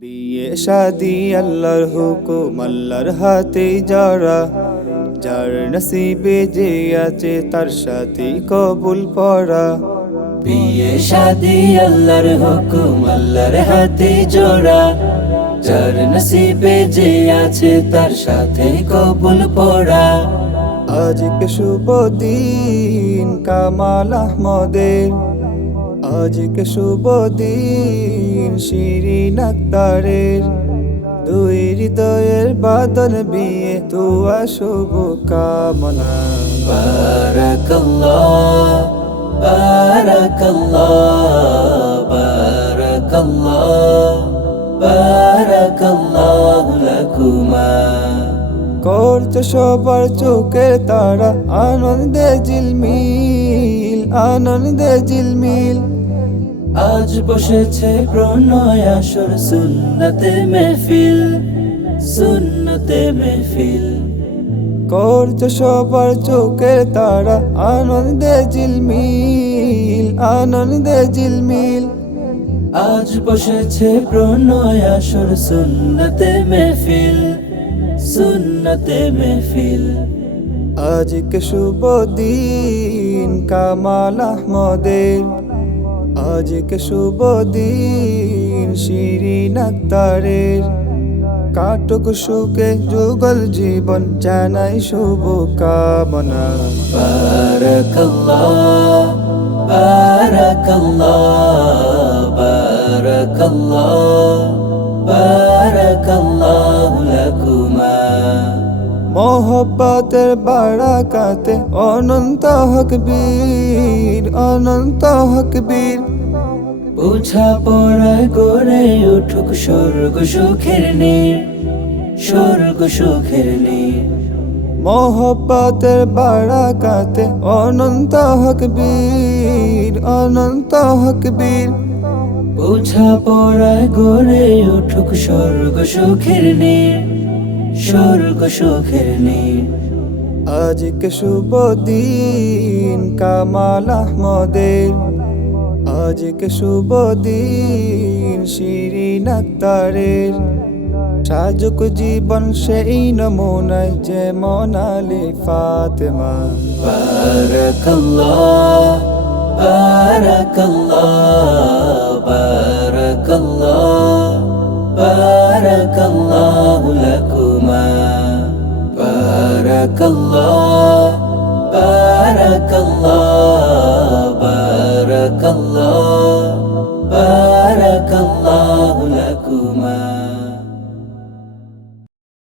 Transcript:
বিয়ে শাদি আল্লাহর হুকুম আল্লাহর হাতে যারা যার নসিবে যে আছে তার সাথে কবুল পড়া বিয়ে শাদি আল্লাহর হুকুম আল্লাহর হাতে জোড়া যার নসিবে যে আছে তার সাথে কবুল পড়া আজকে শুভ দিন কামাল আহমদের আজকে শুভ দিন শিরিন আক্তারের দুই হৃদয়ের বাদন বিয়ে তুয়া শুভ কামনা বারাকাল্লাহ বারাকাল্লাহ বারাকাল্লাহ বারাকাল্লাহ লাকুমা। করছে সবার চোখের তারা আনন্দে জিলমিল আনন্দে জিলমিল আজ বসেছে প্রণয় আসর সুন্নতে মেহফিল সুন্নতে মেহফিল। করছে সবার চোখের তারা আনন্দে জিলমিল আনন্দে জিলমিল আজ বসেছে প্রণয় আসর সুন্নতে মেহফিল সুন্নতে মেহফিল। আজকে শুভ দিন কামাল আহমদের। আজকে শুভ দিন শিরিন আক্তারের কাটক সুখে যুগল জীবন জানাই শুভ কামনা। বারাকাল্লাহ বারাকাল্লাহ বারাকাল্লাহ বারাকাল্লাহ লাকুমা। মোহব্বতের বারাকাতে অনন্ত হকবীর অনন্ত হকবীর। বুঝা পড়ায় গড়ে উঠুক স্বর্গ সুখের নীর স্বর্গ সুখের নীর। মোহব্বতের বারাকাতে অনন্ত হকবীর অনন্ত হকবীর। বুঝা পড়ায় গড়ে উঠুক স্বর্গ সুখের নীর স্বর্গ সুখের নীর। আজকে শুভ দিন। কামাল আহমদের। আজকে শুভ দিন শিরিন আক্তারের। সাজুক জীবন সেই নমুনায় যেমন আলী ফাতেমা। বারাকাল্লাহ বারাকাল্লাহ বারাকাল্লাহ বারাকাল্লাহ লাকুমা বারাকাল্লাহ।